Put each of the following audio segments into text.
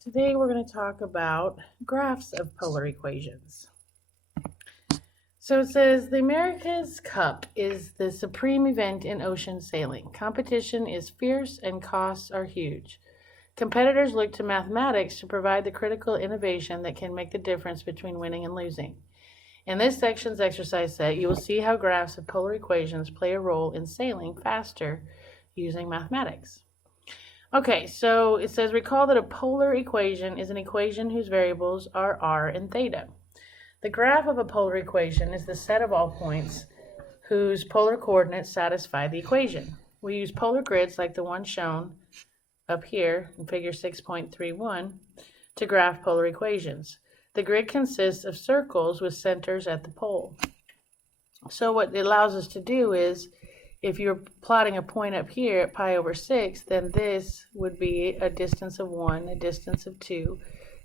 Today we're going to talk about graphs of polar equations. So it says the America's Cup is the supreme event in ocean sailing. Competition is fierce and costs are huge. Competitors look to mathematics to provide the critical innovation that can make the difference between winning and losing. In this section's exercise set, you will see how graphs of polar equations play a role in sailing faster using mathematics. Okay, so it says recall that a polar equation is an equation whose variables are r and theta. The graph of a polar equation is the set of all points whose polar coordinates satisfy the equation. We use polar grids like the one shown up here in figure 6.31 to graph polar equations. The grid consists of circles with centers at the pole. So what it allows us to do is, if you're plotting a point up here at pi over 6, then this would be a distance of 1, a distance of 2,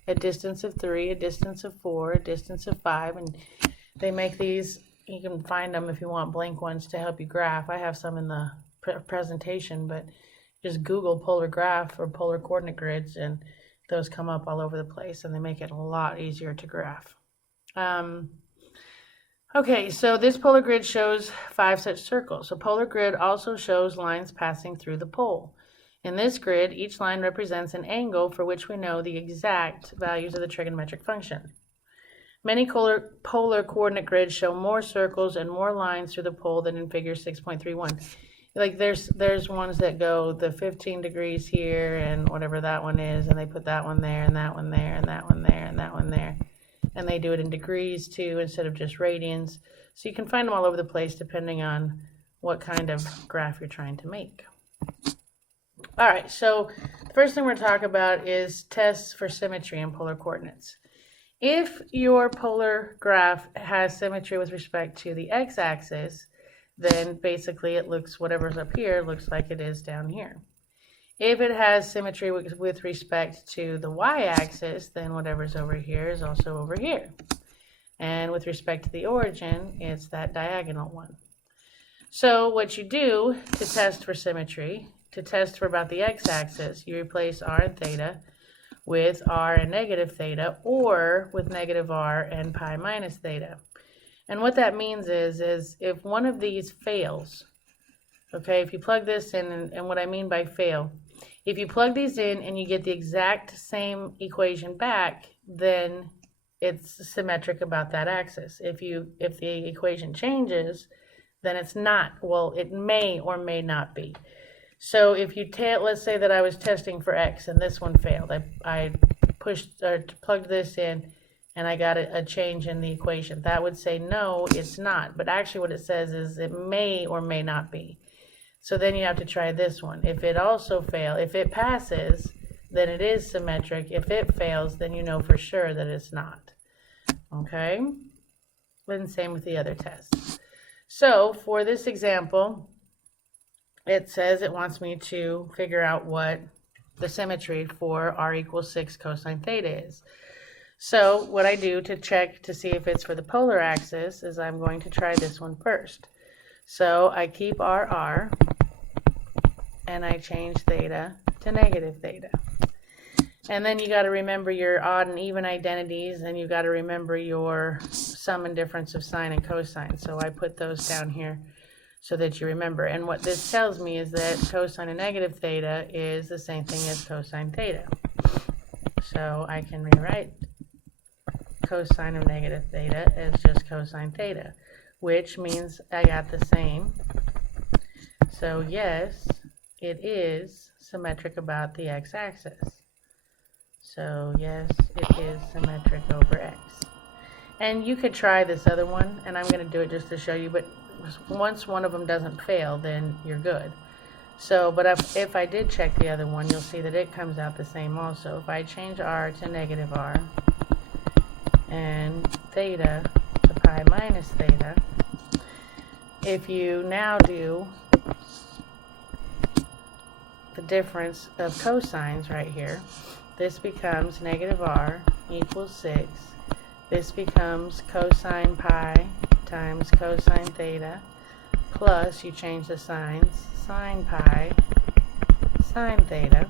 a distance of 3, a distance of 4, a distance of 5, and they make these, you can find them if you want blank ones to help you graph. I have some in the presentation, but just Google polar graph or polar coordinate grids and those come up all over the place and they make it a lot easier to graph. Okay, so this polar grid shows 5 such circles. A polar grid also shows lines passing through the pole. In this grid, each line represents an angle for which we know the exact values of the trigonometric function. Many polar coordinate grids show more circles and more lines through the pole than in figure 6.31. Like there's ones that go the 15 degrees here and whatever that one is, and they put that one there and that one there and that one there and that one there. And they do it in degrees too instead of just radians. So you can find them all over the place depending on what kind of graph you're trying to make. All right, so the first thing we're going to talk about is tests for symmetry in polar coordinates. If your polar graph has symmetry with respect to the x-axis, then basically it looks, whatever's up here looks like it is down here. If it has symmetry with respect to the y-axis, then whatever's over here is also over here. And with respect to the origin, it's that diagonal one. So what you do to test for symmetry, to test for about the x-axis, you replace r and theta with r and negative theta, or with negative r and pi minus theta. And what that means is if one of these fails, okay, if you plug this in, and what I mean by fail, if you plug these in and you get the exact same equation back, then it's symmetric about that axis. If the equation changes, then it's not. Well, it may or may not be. So if you let's say that I was testing for x and this one failed. I plugged this in and I got a change in the equation. That would say no, it's not. But actually what it says is it may or may not be. So then you have to try this one. If it also fails, if it passes, then it is symmetric. If it fails, then you know for sure that it's not. Okay? And same with the other tests. So for this example, it says it wants me to figure out what the symmetry for r equals 6 cosine theta is. So what I do to check to see if it's for the polar axis is I'm going to try this one first. So I keep r, and I change theta to negative theta. And then you got to remember your odd and even identities, and you got to remember your sum and difference of sine and cosine. So I put those down here so that you remember. And what this tells me is that cosine of negative theta is the same thing as cosine theta. So I can rewrite cosine of negative theta as just cosine theta, which means I got the same. So yes, it is symmetric about the x-axis. So yes, it is symmetric over x. And you could try this other one, and I'm going to do it just to show you, but once one of them doesn't fail, then you're good. So, but if I did check the other one, you'll see that it comes out the same also. If I change r to negative r, and theta to pi minus theta, if you now do the difference of cosines right here, this becomes negative r equals 6. This becomes cosine pi times cosine theta, plus you change the signs, sine pi, sine theta,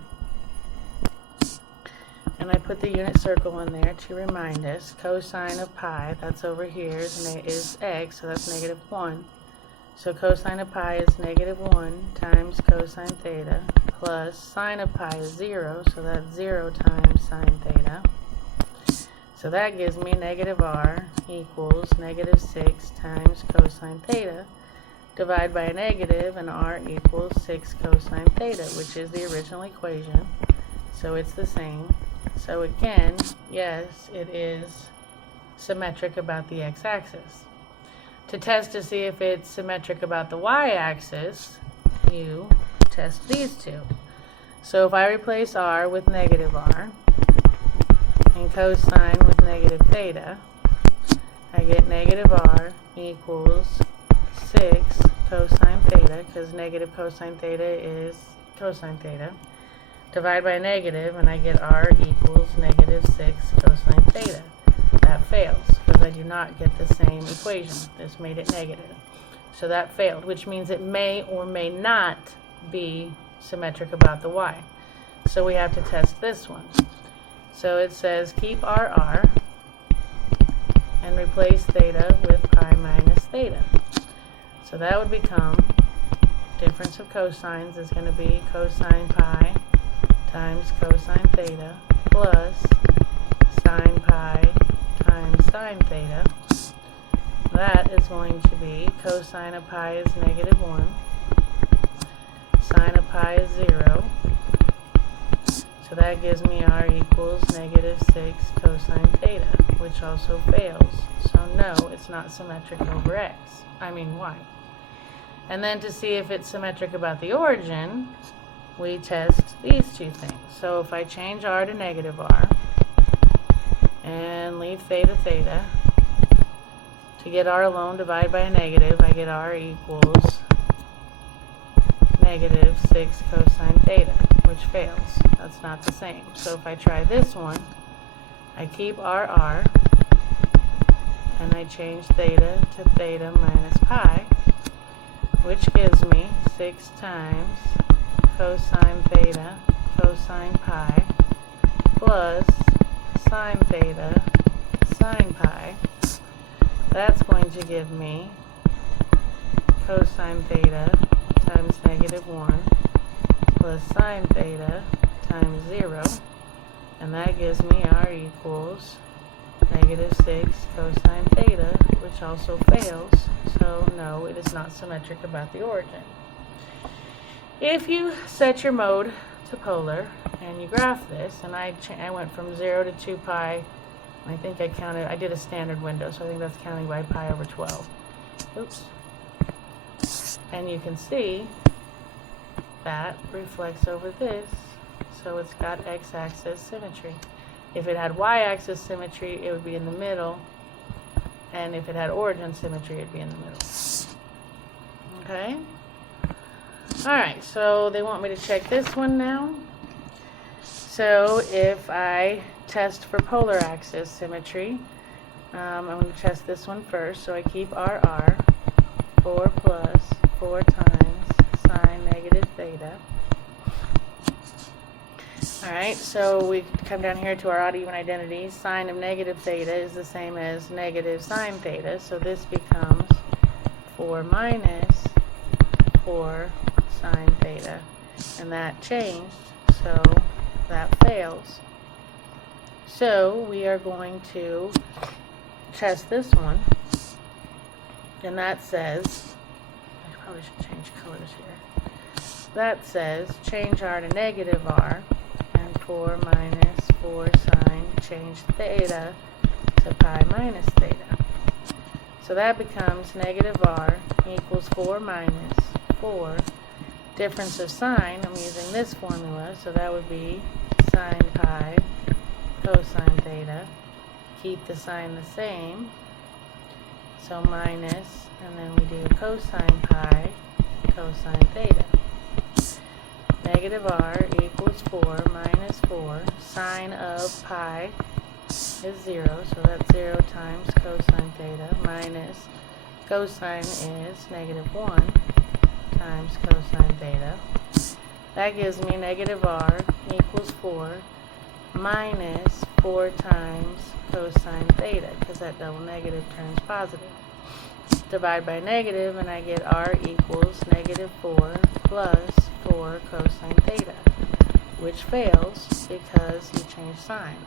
and I put the unit circle in there to remind us. Cosine of pi, that's over here, is x, so that's -1. So cosine of pi is -1 times cosine theta, plus sine of pi is 0, so that's 0 times sine theta. So that gives me -r equals -6 times cosine theta. Divide by a negative, and r equals 6 cosine theta, which is the original equation. So it's the same. So again, yes, it is symmetric about the x-axis. To test to see if it's symmetric about the y-axis, you test these two. So if I replace r with -r and cosine with negative theta, I get -r equals 6 cosine theta, because negative cosine theta is cosine theta. Divide by a negative, and I get r equals -6 cosine theta. That fails, because I do not get the same equation. This made it negative. So that failed, which means it may or may not be symmetric about the y. So we have to test this one. So it says keep r and replace theta with pi minus theta. So that would become, difference of cosines is going to be cosine pi times cosine theta plus sine pi times sine theta. That is going to be cosine of pi is -1, sine of pi is 0. So that gives me r equals -6 cosine theta, which also fails. So no, it's not symmetric over y. And then to see if it's symmetric about the origin, we test these two things. So if I change r to -r and leave theta theta, to get r alone, divide by a negative, I get r equals -6 cosine theta, which fails. That's not the same. So if I try this one, I keep r, and I change theta to theta minus pi, which gives me 6 times cosine theta cosine pi plus sine theta sine pi. That's going to give me cosine theta times -1 plus sine theta times 0, and that gives me r equals -6 cosine theta, which also fails. So no, it is not symmetric about the origin. If you set your mode to polar and you graph this, and I went from 0 to 2 pi, I think I did a standard window, so I think that's counting by pi over 12. Oops. And you can see that reflects over this, so it's got x-axis symmetry. If it had y-axis symmetry, it would be in the middle, and if it had origin symmetry, it'd be in the middle. Okay? Alright, so they want me to check this one now. So if I test for polar axis symmetry, I'm going to test this one first. So I keep r, 4 plus 4 times sine negative theta. Alright, so we come down here to our odd even identity. Sine of negative theta is the same as negative sine theta, so this becomes 4 minus 4 sine theta, and that changed, so that fails. So we are going to test this one, and that says, I probably should change colors here. That says change r to -r, and 4 minus 4 sine, change theta to pi minus theta. So that becomes -r equals 4 minus 4. Difference of sine, I'm using this formula, so that would be sine pi cosine theta. Keep the sine the same, so minus, and then we do cosine pi cosine theta. -r equals 4 minus 4. Sine of pi is 0, so that's 0 times cosine theta, minus cosine is -1 times cosine theta. That gives me -r equals 4 minus 4 times cosine theta, because that double negative turns positive. Divide by negative, and I get r equals negative 4 plus 4 cosine theta, which fails because you change signs.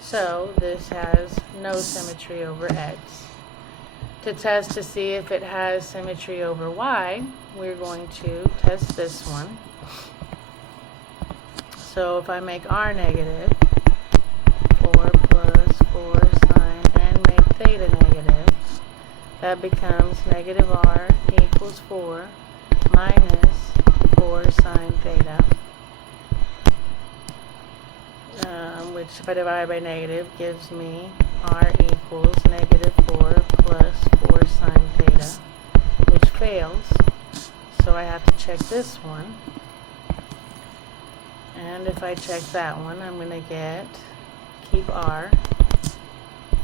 So this has no symmetry over x. To test to see if it has symmetry over y, we're going to test this one. So if I make r negative, 4 plus 4 sine, and make theta negative, that becomes negative r equals 4 minus 4 sine theta, which if I divide by negative gives me r equals negative 4 plus 4 sine theta, which fails. So I have to check this one. And if I check that one, I'm going to get, keep r,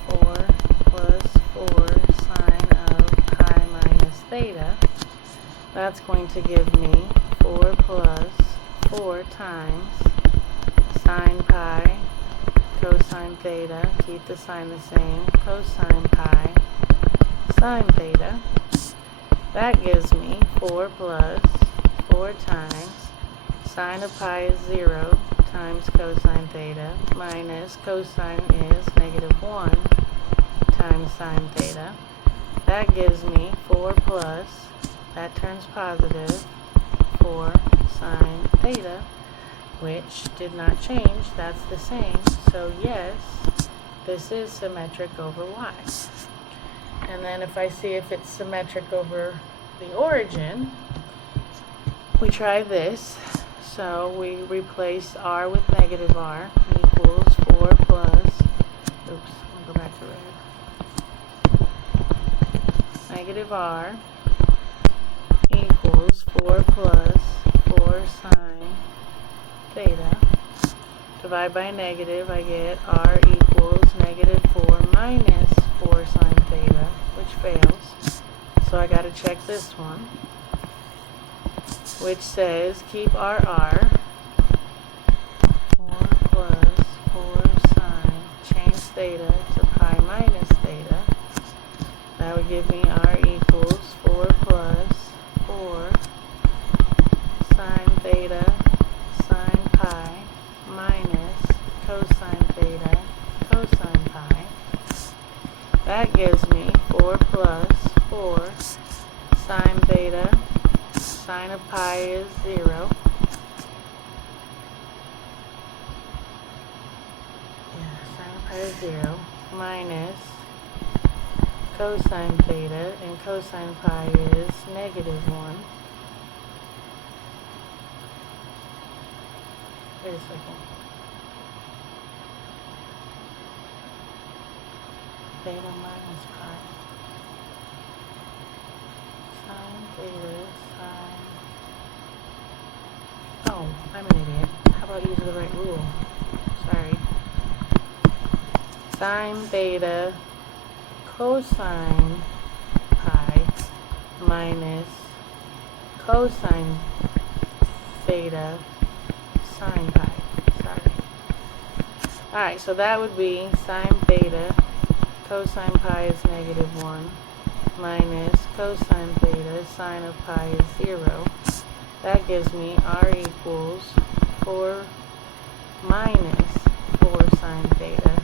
4 plus 4 sine of pi minus theta. That's going to give me 4 plus 4 times sine pi cosine theta, keep the sign the same, cosine pi sine theta. That gives me 4 plus 4 times sine of pi is 0 times cosine theta minus cosine is negative 1 times sine theta. That gives me 4 plus, that turns positive, 4 sine theta, which did not change. That's the same. So yes, this is symmetric over y. And then if I see if it's symmetric over the origin, we try this. So we replace r with negative r equals 4 plus, oops, I'll go back to red. Negative r equals 4 plus 4 sine theta. Divide by negative, I get r equals negative 4 minus 4 sine theta, which fails. So I got to check this one, which says keep r, 4 plus 4 sine, change theta to pi minus theta. That would give me r equals 4 plus 4 sine theta sine pi minus cosine theta cosine pi. That gives me 4 plus 4 sine theta, sine of pi is 0. Sine of pi is 0 minus cosine theta, and cosine pi is negative 1. Wait a second. Theta minus pi. Sine theta, sine. Oh, I'm an idiot. How about using the right rule? Sorry. Sine theta cosine pi minus cosine theta sine pi. Sorry. Alright, so that would be sine theta cosine pi is negative 1 minus cosine theta sine of pi is 0. That gives me r equals 4 minus 4 sine theta,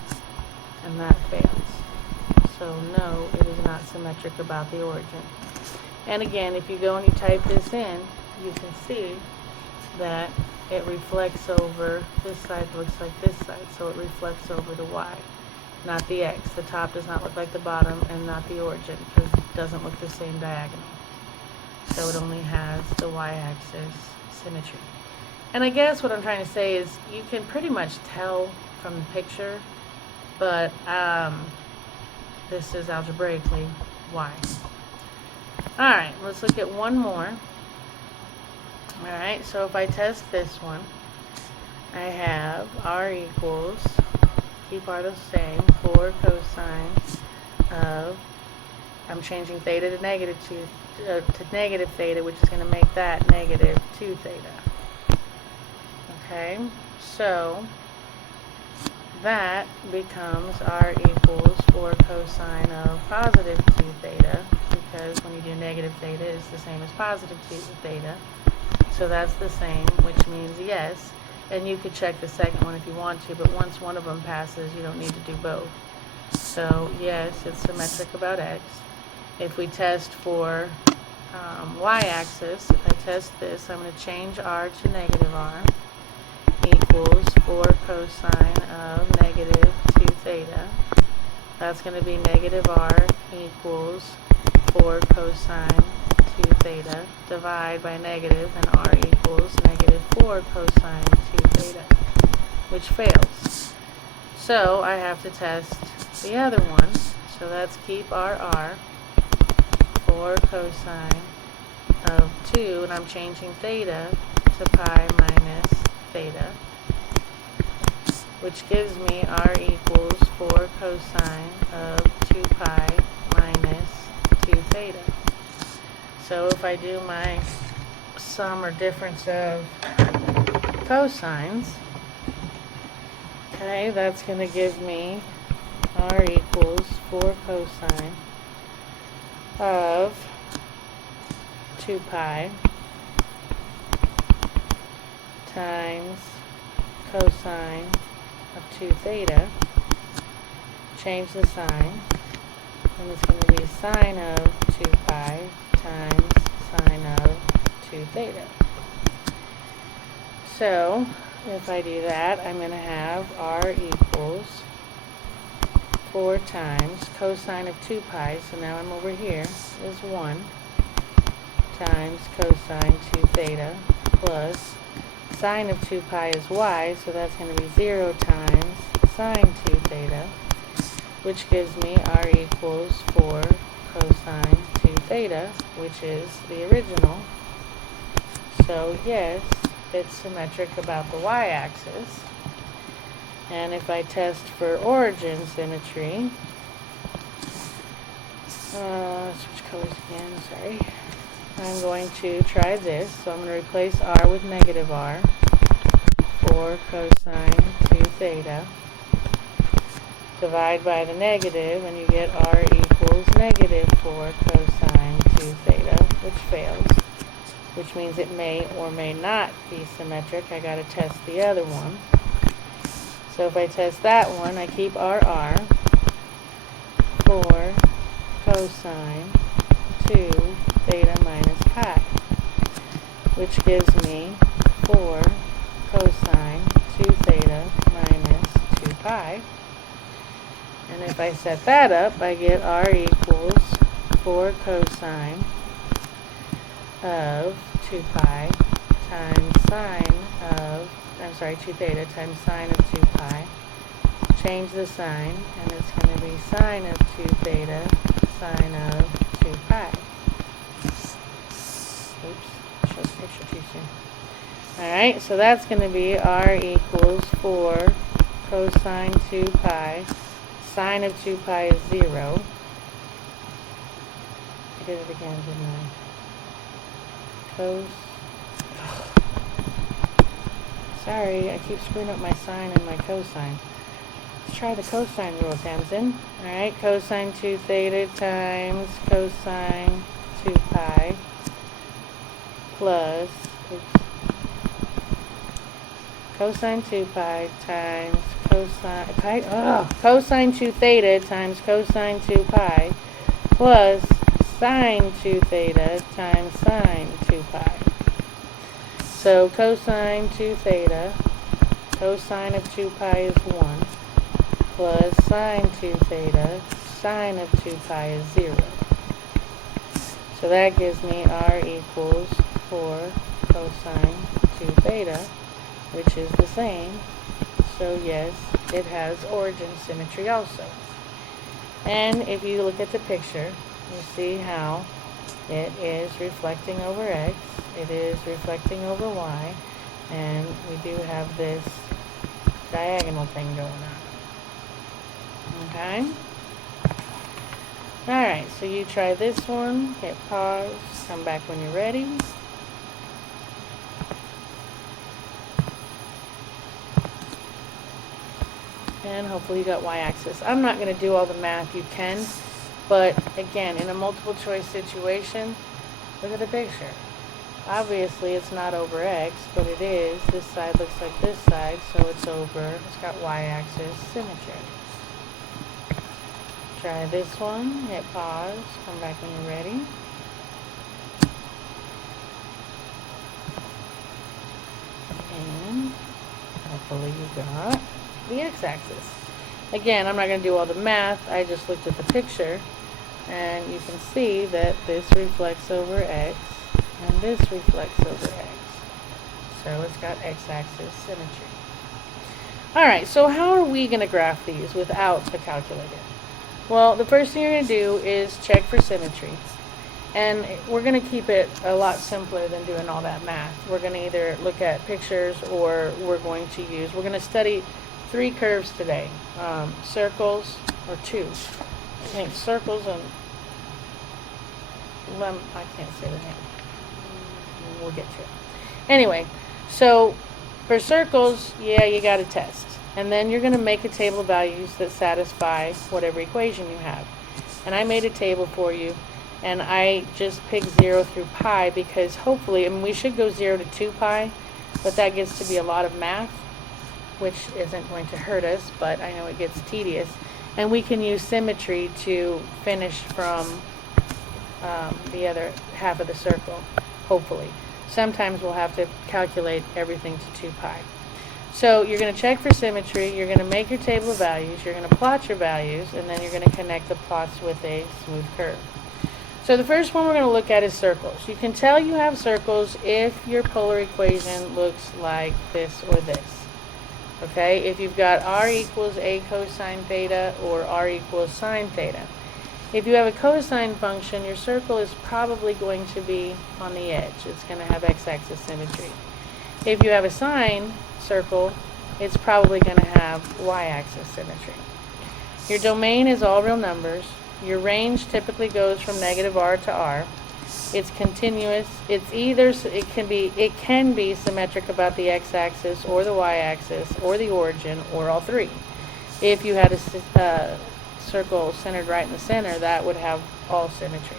and that fails. So no, it is not symmetric about the origin. And again, if you go and you type this in, you can see that it reflects over, this side looks like this side, so it reflects over the y, not the x. The top does not look like the bottom, and not the origin, because it doesn't look the same diagonal. So it only has the y-axis symmetry. And I guess what I'm trying to say is you can pretty much tell from the picture, but this is algebraically y. Alright, let's look at one more. Alright, so if I test this one, I have r equals, keep r the same, 4 cosine of, I'm changing theta to negative 2, to negative theta, which is going to make that negative 2 theta. Okay, so that becomes r equals 4 cosine of positive 2 theta, because when you do negative theta, it's the same as positive 2 theta. So that's the same, which means yes. And you could check the second one if you want to, but once one of them passes, you don't need to do both. So yes, it's symmetric about x. If we test for y-axis, if I test this, I'm going to change r to negative r equals 4 cosine of negative 2 theta. That's going to be negative r equals 4 cosine 2 theta. Divide by negative, and r equals negative 4 cosine 2 theta, which fails. So I have to test the other one. So let's keep r, 4 cosine of 2, and I'm changing theta to pi minus theta, which gives me r equals 4 cosine of 2 pi minus 2 theta. So if I do my sum or difference of cosines, okay, that's going to give me r equals 4 cosine of 2 pi times cosine of 2 theta. Change the sign, and it's going to be sine of 2 pi times sine of 2 theta. So if I do that, I'm going to have r equals 4 times cosine of 2 pi, so now I'm over here, is 1, times cosine 2 theta, plus sine of 2 pi is y, so that's going to be 0 times sine 2 theta, which gives me r equals 4 cosine 2 theta, which is the original. So yes, it's symmetric about the y-axis. And if I test for origin symmetry, switch colors again, sorry. I'm going to try this. So I'm going to replace r with negative r, 4 cosine 2 theta. Divide by the negative, and you get r equals negative 4 cosine 2 theta, which fails, which means it may or may not be symmetric. I got to test the other one. So if I test that one, I keep r, 4 cosine 2 theta minus pi, which gives me 4 cosine 2 theta minus 2 pi. And if I set that up, I get r equals 4 cosine of 2 pi times sine of, 2 theta times sine of 2 pi. Change the sign, and it's going to be sine of 2 theta sine of 2 pi. Oops, showed the picture too soon. Alright, so that's going to be r equals 4 cosine 2 pi. Sine of 2 pi is 0. I did it again, didn't I? Sorry, I keep screwing up my sine and my cosine. Let's try the cosine rule, Tamsin. Alright, cosine 2 theta times cosine 2 pi plus, cosine 2 pi times cosine 2 theta times cosine 2 pi plus sine 2 theta times sine 2 pi. So cosine 2 theta, cosine of 2 pi is 1, plus sine 2 theta, sine of 2 pi is 0. So that gives me r equals 4 cosine 2 theta, which is the same. So yes, it has origin symmetry also. And if you look at the picture, you see how it is reflecting over x, it is reflecting over y, and we do have this diagonal thing going on. Okay? Alright, so you try this one, hit pause, come back when you're ready. And hopefully you got y-axis. I'm not going to do all the math. You can. But again, in a multiple choice situation, look at the picture. Obviously it's not over x, but it is. This side looks like this side, so it's over. It's got y-axis symmetry. Try this one. Hit pause. Come back when you're ready. And hopefully you got the x-axis. Again, I'm not going to do all the math. I just looked at the picture, and you can see that this reflects over x, and this reflects over x. So it's got x-axis symmetry. Alright, so how are we going to graph these without the calculator? Well, the first thing you're going to do is check for symmetry. And we're going to keep it a lot simpler than doing all that math. We're going to either look at pictures or we're going to study 3 curves today. Circles, or 2. I think circles and I can't say the name. We'll get to it. Anyway, so for circles, yeah, you got to test. And then you're going to make a table of values that satisfy whatever equation you have. And I made a table for you. And I just picked 0 through pi because hopefully, I mean, we should go 0 to 2 pi, but that gets to be a lot of math, which isn't going to hurt us, but I know it gets tedious. And we can use symmetry to finish from the other half of the circle, hopefully. Sometimes we'll have to calculate everything to 2 pi. So you're going to check for symmetry, you're going to make your table of values, you're going to plot your values, and then you're going to connect the plots with a smooth curve. So the first one we're going to look at is circles. You can tell you have circles if your polar equation looks like this or this. Okay, if you've got r equals a cosine theta or r equals sine theta. If you have a cosine function, your circle is probably going to be on the edge. It's going to have x-axis symmetry. If you have a sine circle, it's probably going to have y-axis symmetry. Your domain is all real numbers. Your range typically goes from -r to r. It's continuous. It can be symmetric about the x-axis or the y-axis or the origin or all 3. If you had a circle centered right in the center, that would have all symmetries.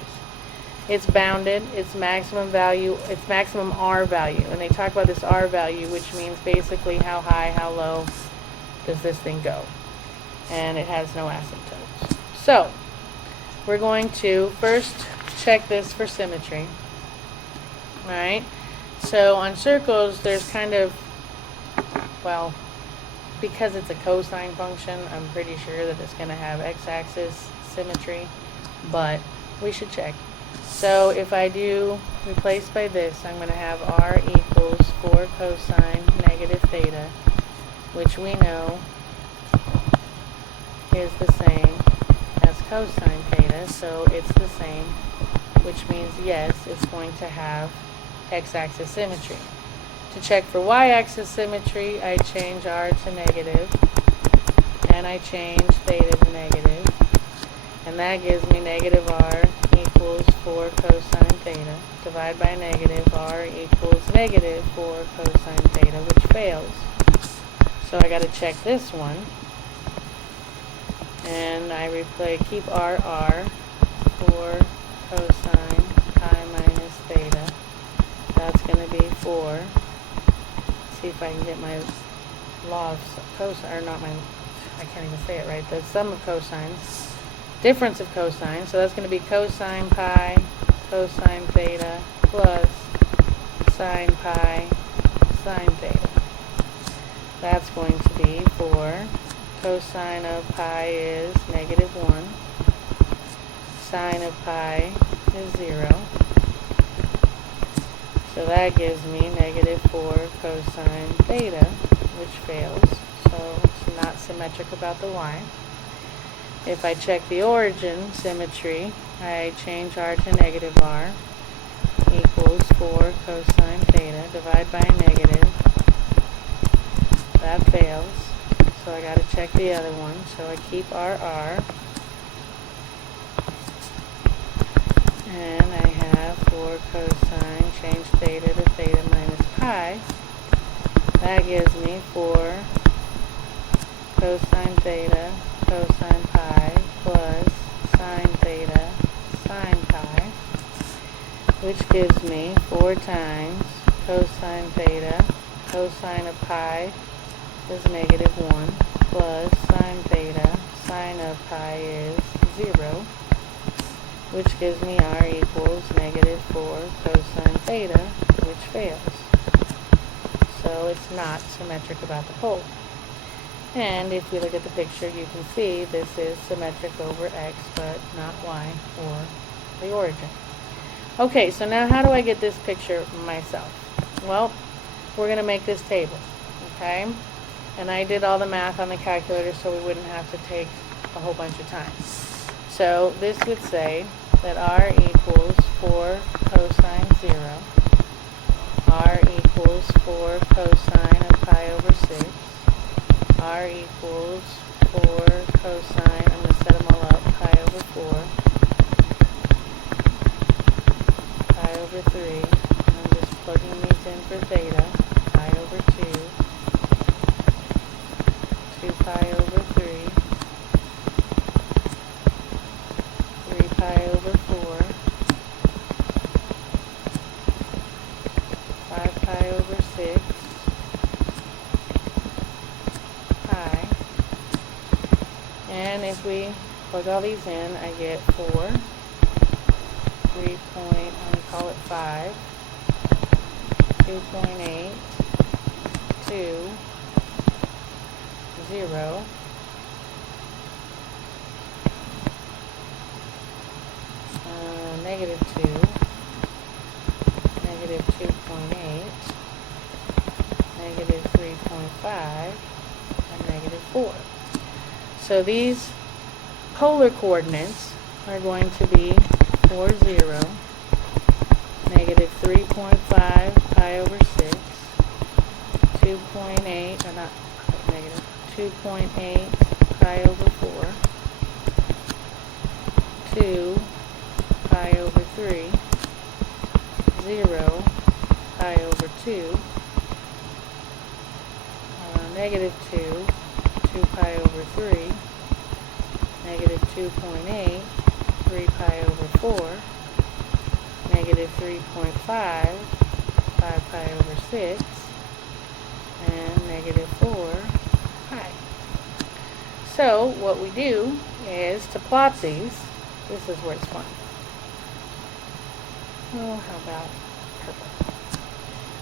It's bounded. Its maximum value, its maximum r value, and they talk about this r value, which means basically how high, how low does this thing go, and it has no asymptotes. So we're going to first check this for symmetry. Alright, so on circles there's kind of, well, because it's a cosine function, I'm pretty sure that it's going to have x-axis symmetry, but we should check. So if I do replace by this, I'm going to have r equals 4 cosine negative theta, which we know is the same as cosine theta, so it's the same, which means yes, it's going to have x-axis symmetry. To check for y-axis symmetry, I change r to negative, and I change theta to negative, and that gives me negative r equals 4 cosine theta. Divide by negative, r equals negative 4 cosine theta, which fails. So I got to check this one. And I keep r, 4 cosine pi minus theta. That's going to be 4. See if I can get my law of cosine, or not my, I can't even say it right, the sum of cosines, difference of cosine, so that's going to be cosine pi, cosine theta, plus sine pi, sine theta. That's going to be 4. Cosine of pi is negative 1. Sine of pi is 0. So that gives me negative 4 cosine theta, which fails. So it's not symmetric about the y. If I check the origin symmetry, I change r to negative r equals 4 cosine theta. Divide by negative. That fails. So I got to check the other one. So I keep r, and I have 4 cosine, change theta to theta minus pi. That gives me 4 cosine theta, cosine pi, plus sine theta, sine pi, which gives me 4 times cosine theta, cosine of pi is negative 1, plus sine theta, sine of pi is 0, which gives me r equals negative 4 cosine theta, which fails. So it's not symmetric about the pole. And if we look at the picture, you can see this is symmetric over x, but not y or the origin. Okay, so now how do I get this picture myself? Well, we're going to make this table, okay? And I did all the math on the calculator so we wouldn't have to take a whole bunch of time. So this would say that r equals 4 cosine 0, r equals 4 cosine of pi over 6, r equals 4 cosine, I'm going to set them all up, pi over 4, pi over 3, I'm just plugging these in for theta, pi over 2, 2 pi over 3, 3 pi over 4, 5 pi over 6, pi. And if we plug all these in, I get 4, 3 point, I'm going to call it 5, 2.8, 2, 0, negative 2, negative 2.8, negative 3.5, and negative 4. So these polar coordinates are going to be 4, 0, negative 3.5 pi over 6, 2.8, or not negative, 2.8 pi over 4, 2 pi over 3, 0 pi over 2, negative 2, 2 pi over 3, negative 2.8, 3 pi over 4, negative 3.5, 5 pi over 6, and negative 4 pi. So what we do is to plot these, this is where it's fun. Oh, how about purple?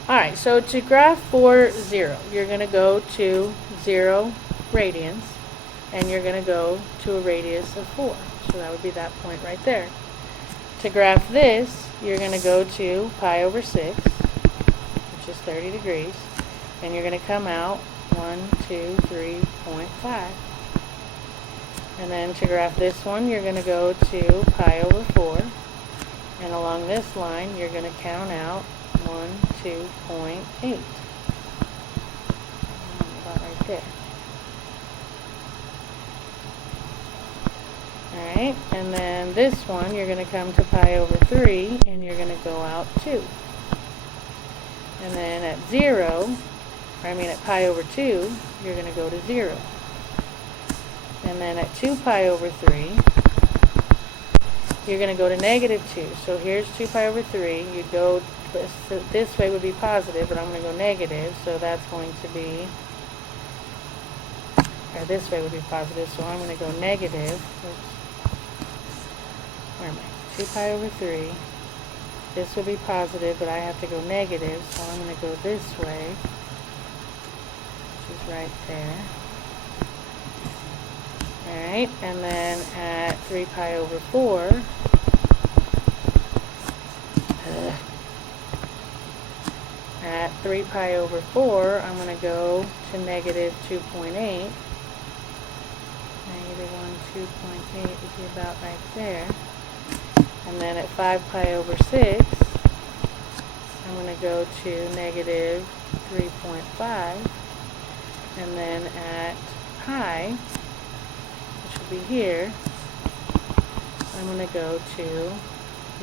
Alright, so to graph for 0, you're going to go to 0 radians, and you're going to go to a radius of 4. So that would be that point right there. To graph this, you're going to go to pi over 6, which is 30 degrees, and you're going to come out 1, 2, 3.5. And then to graph this one, you're going to go to pi over 4, and along this line, you're going to count out 1, 2.8. About right there. Alright, and then this one, you're going to come to pi over 3, and you're going to go out 2. And then at 0, at pi over 2, you're going to go to 0. And then at 2 pi over 3, you're going to go to negative 2. So here's 2 pi over 3. You'd go, this way would be positive, but I'm going to go negative, so that's going to be, or this way would be positive, so I'm going to go negative. Oops. Where am I? 2 pi over 3. This would be positive, but I have to go negative, so I'm going to go this way, which is right there. Alright, and then at 3 pi over 4, at 3 pi over 4, I'm going to go to negative 2.8. Negative 1, 2.8 would be about right there. And then at 5 pi over 6, I'm going to go to negative 3.5. And then at pi, which will be here, I'm going to go to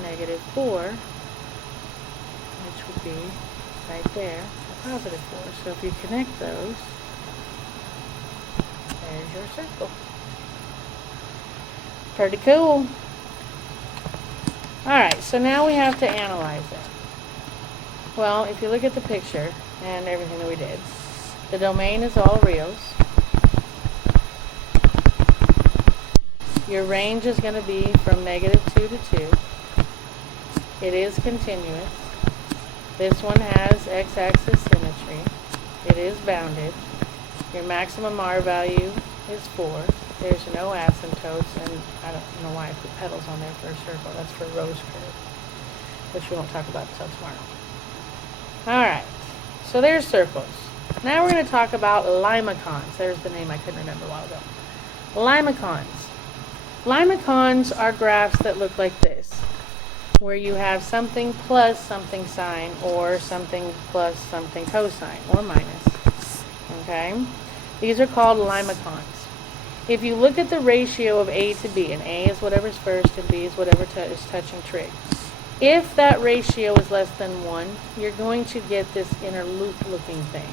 negative 4, which would be right there, a positive 4. So if you connect those, your circle. Pretty cool. Alright, so now we have to analyze it. Well, if you look at the picture and everything that we did, the domain is all reals. Your range is going to be from -2 to 2. It is continuous. This one has x-axis symmetry. It is bounded. Your maximum R value is 4. There's no asymptotes, and I don't know why I put petals on there for a circle. That's for rose curve, which we won't talk about until tomorrow. Alright, so there's circles. Now we're going to talk about limacons. There's the name I couldn't remember a while ago. Limacons. Limacons are graphs that look like this, where you have something plus something sine, or something plus something cosine, or minus. Okay? These are called limacons. If you look at the ratio of A to B, and A is whatever's first, and B is whatever is touching trig, if that ratio is less than 1, you're going to get this inner loop looking thing.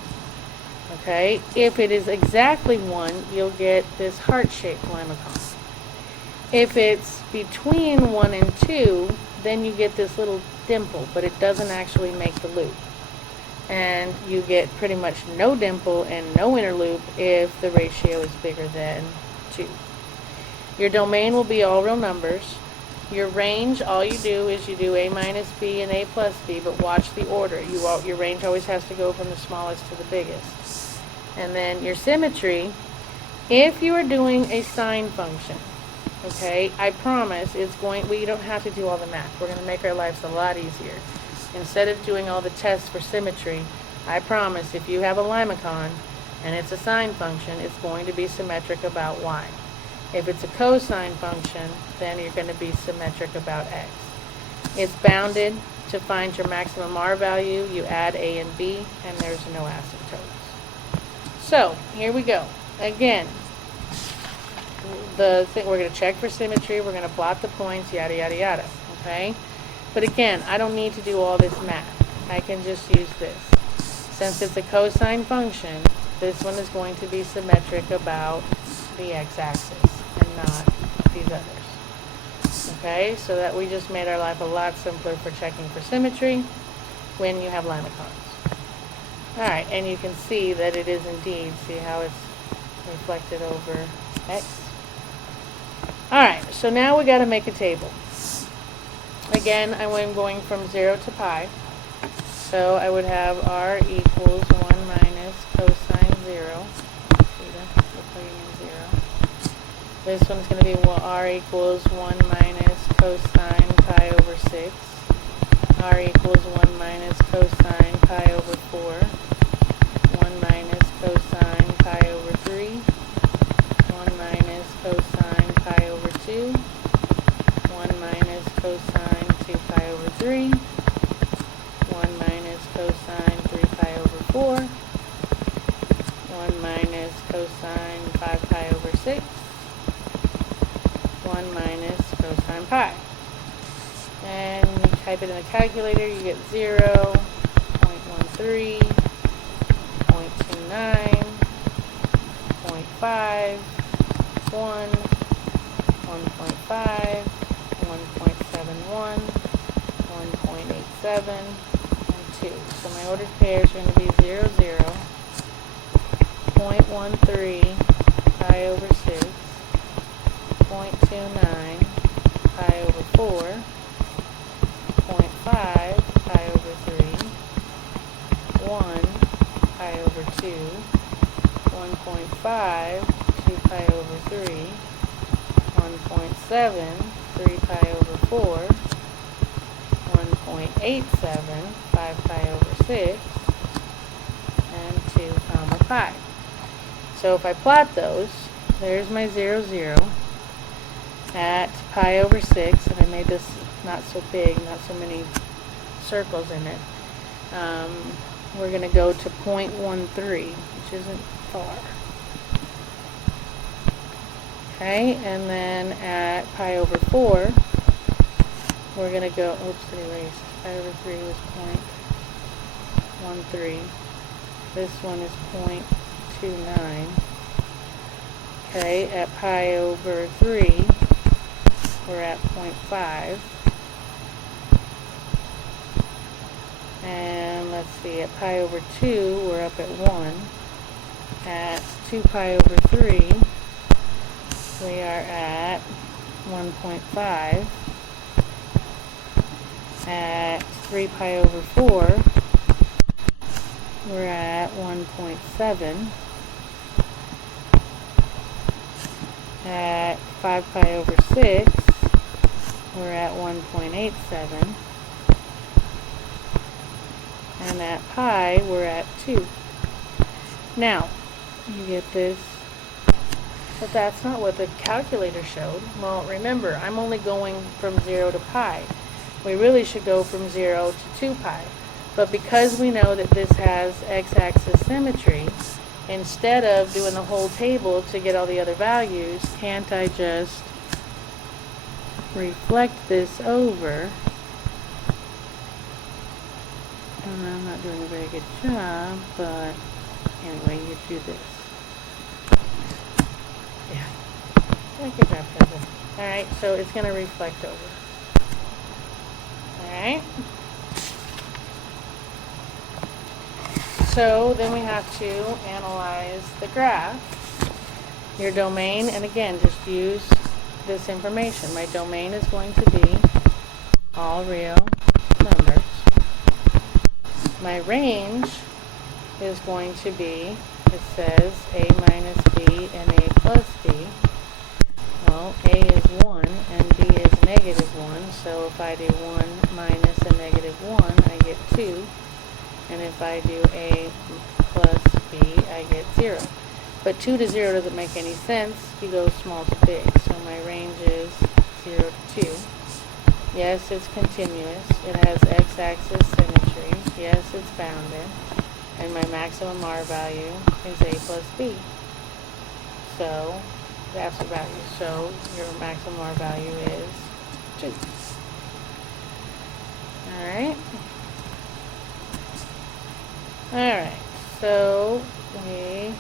Okay? If it is exactly 1, you'll get this heart-shaped limacon. If it's between 1 and 2, then you get this little dimple, but it doesn't actually make the loop. And you get pretty much no dimple and no inner loop if the ratio is bigger than 2. Your domain will be all real numbers. Your range, all you do is you do A minus B and A plus B, but watch the order. Your range always has to go from the smallest to the biggest. And then your symmetry, if you are doing a sine function, okay, I promise we don't have to do all the math. We're going to make our lives a lot easier. Instead of doing all the tests for symmetry, I promise if you have a limacon and it's a sine function, it's going to be symmetric about y. If it's a cosine function, then you're going to be symmetric about x. It's bounded. To find your maximum R value, you add A and B, and there's no asymptotes. So, here we go. Again, we're going to check for symmetry, we're going to plot the points, yada yada yada, okay? But again, I don't need to do all this math. I can just use this. Since it's a cosine function, this one is going to be symmetric about the x-axis and not these others. Okay, so that we just made our life a lot simpler for checking for symmetry when you have limacons. Alright, and you can see that it is indeed, see how it's reflected over x? Alright, so now we got to make a table. Again, I'm going from 0 to pi. So I would have r equals 1 minus cosine 0. See that? We're putting in 0. This one's going to be r equals 1 minus cosine pi over 6. R equals 1 minus cosine pi over 4. 1 minus cosine pi over 3. 1 minus cosine pi over 2. 1 minus cosine 2 pi over 3. 1 minus cosine 3 pi over 4. 1 minus cosine 5 pi over 6. 1 minus cosine pi. And when you type it in the calculator, you get 0, 0.13, 0.29, 0.5, 1, 1.5, 1.71, 1.87, and 2. So my ordered pairs are going to be 0, 0, 0.13 pi over 6, 0.29 pi over 4, 0.5 pi over 3, 1 pi over 2, 1.5, 2 pi over 3, 1.7, 3 pi over 4, 1.87, 5 pi over 6, and 2 comma pi. So if I plot those, there's my 0, 0 at pi over 6, and I made this not so big, not so many circles in it. We're going to go to 0.13, which isn't far. Okay, and then at pi over 4, we're going to go, oops, it erased. Pi over 3 was 0.13. This one is 0.29. Okay, at pi over 3, we're at 0.5. And let's see, at pi over 2, we're up at 1. At 2 pi over 3, we are at 1.5. At 3 pi over 4, we're at 1.7. At 5 pi over 6, we're at 1.87. And at pi, we're at 2. Now, you get this, but that's not what the calculator showed. Well, remember, I'm only going from 0 to pi. We really should go from 0 to 2 pi. But because we know that this has x-axis symmetry, instead of doing the whole table to get all the other values, can't I just reflect this over? And I'm not doing a very good job, but anyway, you do this. Yeah, good job, Pezza. Alright, so it's going to reflect over. Alright. So then we have to analyze the graph. Your domain, and again, just use this information. My domain is going to be all real numbers. My range is going to be, it says a minus b and a plus b. Well, a is 1 and b is negative 1, so if I do 1 minus a negative 1, I get 2. And if I do a plus b, I get 0. But 2 to 0 doesn't make any sense. You go small to big. So my range is 0 to 2. Yes, it's continuous. It has x-axis symmetry. Yes, it's bounded. And my maximum R value is a plus b. So, the absolute value. So, your maximum R value is 2. Alright. Alright, so we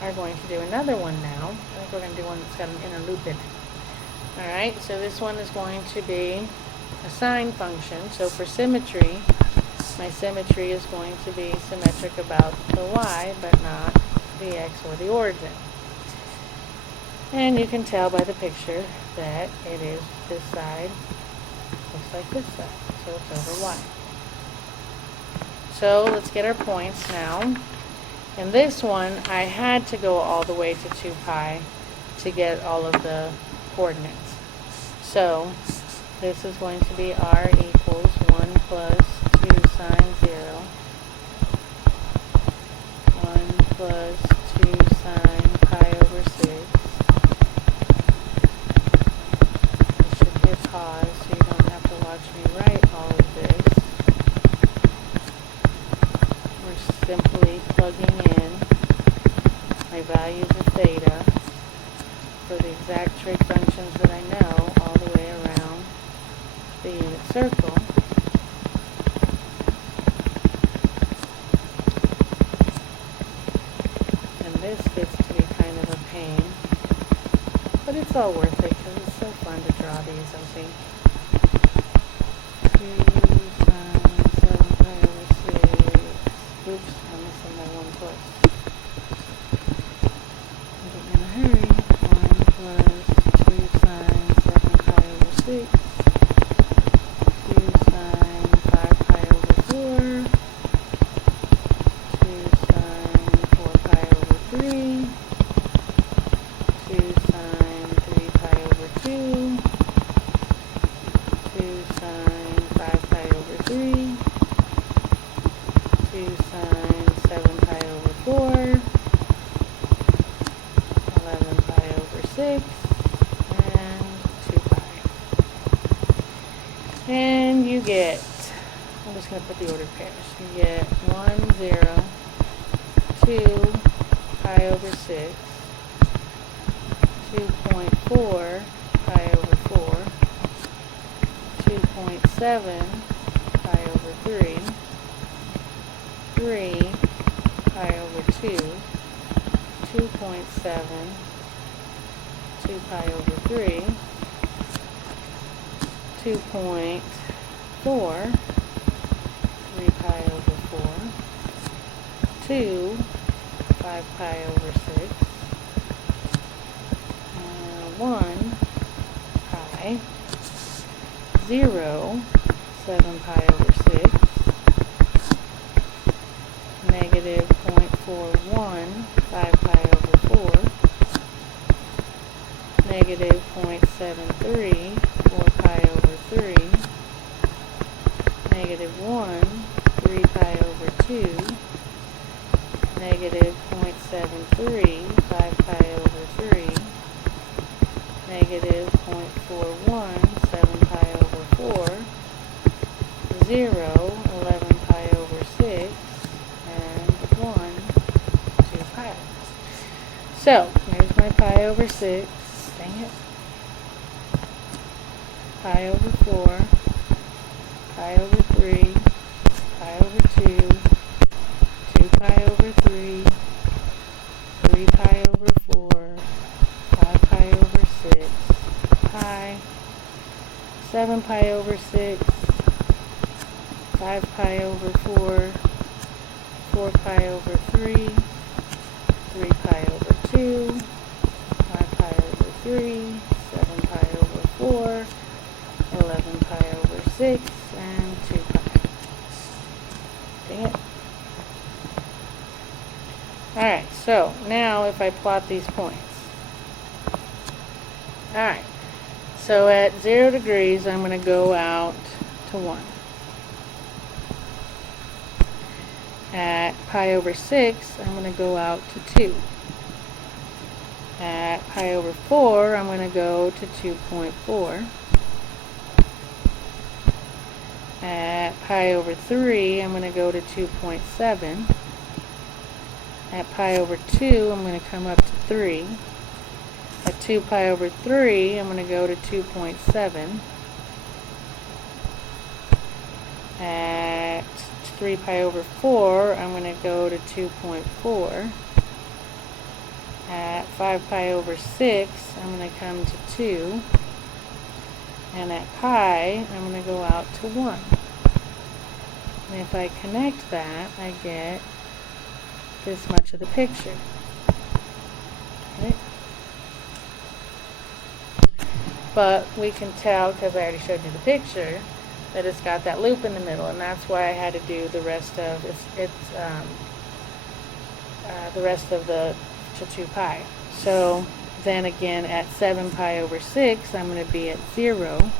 are going to do another one now. I think we're going to do one that's got an inner loop in it. Alright, so this one is going to be a sine function. So for symmetry, my symmetry is going to be symmetric about the y, but not the x or the origin. And you can tell by the picture that it is this side, looks like this side. So it's over y. So let's get our points now. In this one, I had to go all the way to 2 pi to get all of the coordinates. So this is going to be r equals 1 plus 2 sine 0, 1 plus 2 sine pi over 6. I should hit pause so you don't have to watch me write all of this. We're simply plugging in my values of theta for the exact trig functions that I know all the way around the unit circle. And this gets to be kind of a pain, but it's all worth it because it's so fun to draw these, I think. 2 sine 7 pi over 6. Oops, I'm missing my 1 plus. I'm getting in a hurry. 1 plus 2 sine 7 pi over 6. 2 sine 5 pi over 4. 2 sine 4 pi over 3. 2 sine 3 pi over 2. 2 sine 5 pi over 3. 2 sine 7 pi over 4. 11 pi over 6. And 2 pi. And you get, I'm just going to put the ordered pairs. You get 1, 0, 2 pi over 6, 2.4 pi over 4, 2.7 pi over 3, 3 pi over 2, 2.7, 2 pi over 3, 2.4, 3 pi over 4, 2, 5 pi over 6, 1 pi, 0, 7 pi over 6, negative 0.41, 5 pi over 4, negative 0.73, 4 pi over 3, negative 1, 3 pi over 2, negative 0.73, 5 pi over 3, negative 0.41, 7 pi over 4, 0, 11 pi over 6, and 1, 2 pi. So, here's my pi over 6, dang it, pi over 4, pi over 3, pi over 2, 2 pi over 3, 3 pi over 4, 5 pi over 6, pi, 7 pi over 6, 5 pi over 4, 4 pi over 3, 3 pi over 2, 5 pi over 3, 7 pi over 4, 11 pi over 6, and 2 pi. Dang it. Alright, so now if I plot these points. Alright, so at 0 degrees I'm going to go out to 1. At pi over 6 I'm going to go out to 2. At pi over 4 I'm going to go to 2.4. At pi over 3 I'm going to go to 2.7. At pi over 2 I'm going to come up to 3. At 2 pi over 3 I'm going to go to 2.7. At 3 pi over 4 I'm going to go to 2.4. At 5 pi over 6 I'm going to come to 2. And at pi I'm going to go out to 1. And if I connect that I get this much of the picture. Okay. But we can tell, because I already showed you the picture, that it's got that loop in the middle, and that's why I had to do the rest of the to 2 pi. So then again at 7 pi over 6 I'm going to be at 0.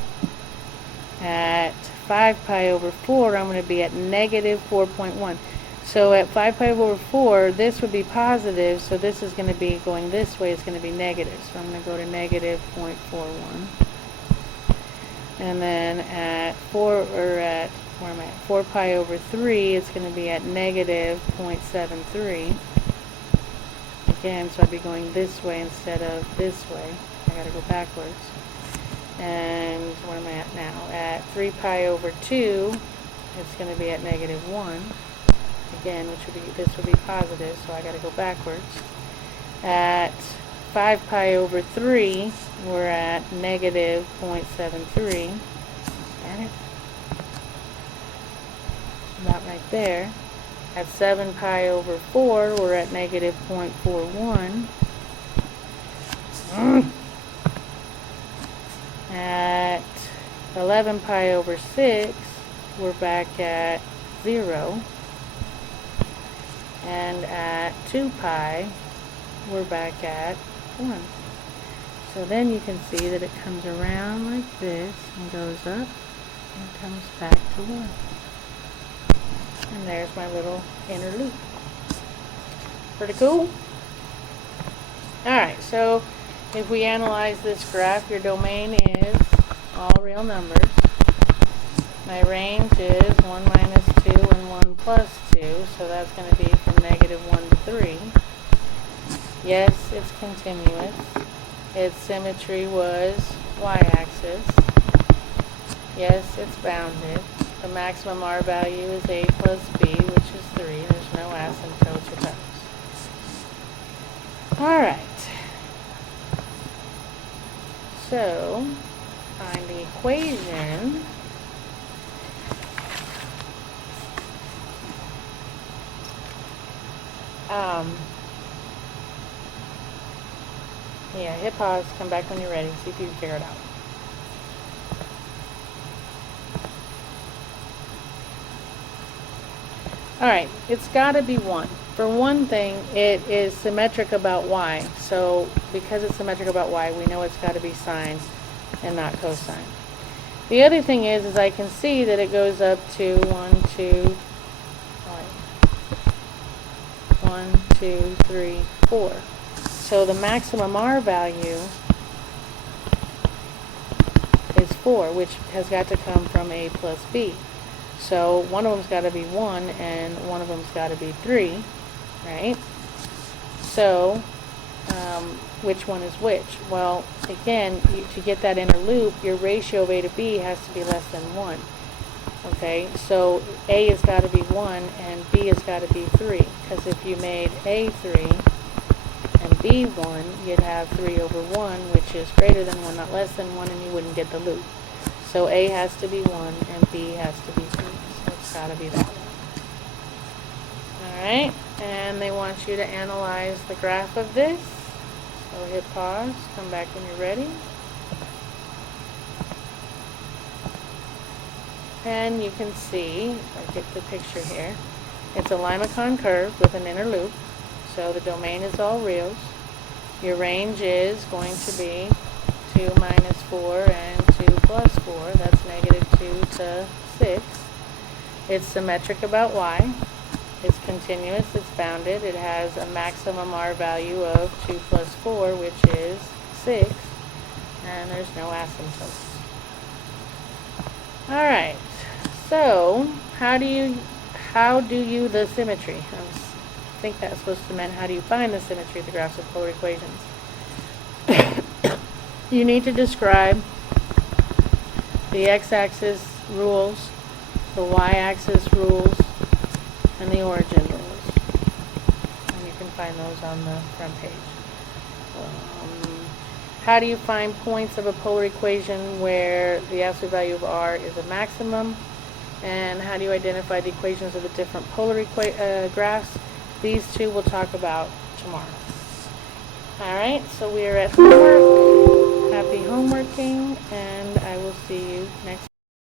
At 5 pi over 4 I'm going to be at negative 4.1. So at 5 pi over 4 this would be positive, so this is going to be going this way, it's going to be negative. So I'm going to go to negative 0.41. And then at 4 pi over 3 it's going to be at negative 0.73. Again, so I'd be going this way instead of this way. I gotta go backwards. And where am I at now? At 3 pi over 2 it's going to be at negative 1. Again, which would be, this would be positive, so I gotta go backwards. At 5 pi over 3 we're at negative 0.73. Darn it. About right there. At 7 pi over 4 we're at negative 0.41. At 11 pi over 6 we're back at 0. And at 2 pi we're back at 1. So then you can see that it comes around like this and goes up and comes back to 1. And there's my little inner loop. Pretty cool? Alright, so if we analyze this graph, your domain is all real numbers. My range is 1 minus 2 and 1 plus 2, so that's going to be from negative 1 to 3. Yes, it's continuous. Its symmetry was y-axis. Yes, it's bounded. The maximum R value is a plus b, which is 3. There's no asymptotes or terms. Alright. So, find the equation. Yeah, hit pause, come back when you're ready, see if you can figure it out. Alright, it's got to be 1. For one thing, it is symmetric about y. So, because it's symmetric about y, we know it's got to be sine and not cosine. The other thing is I can see that it goes up to 1, 2, 3, 4. So the maximum R value is 4, which has got to come from A plus B. So one of them's got to be 1 and one of them's got to be 3, right? So which one is which? Well, again, to get that inner loop, your ratio of A to B has to be less than 1. Okay, so A has got to be 1 and B has got to be 3. Because if you made A 3 and B 1, you'd have 3 over 1, which is greater than 1, not less than 1, and you wouldn't get the loop. So A has to be 1 and B has to be 3. So it's got to be that one. Alright, and they want you to analyze the graph of this. So hit pause, come back when you're ready. And you can see, if I get the picture here, it's a Makan curve with an inner loop. So the domain is all reals. Your range is going to be 2 minus 4 and 2 plus 4. That's negative 2 to 6. It's symmetric about y. It's continuous, it's bounded. It has a maximum R value of 2 plus 4, which is 6. And there's no asymptotes. Alright, so how do you the symmetry? I think that's supposed to mean how do you find the symmetry of the graphs of polar equations? You need to describe the x-axis rules, the y-axis rules, and the origin rules. And you can find those on the front page. How do you find points of a polar equation where the absolute value of r is a maximum? And how do you identify the equations of the different polar graphs? These two we'll talk about tomorrow. Alright, so we are at homework. Happy homeworking, and I will see you next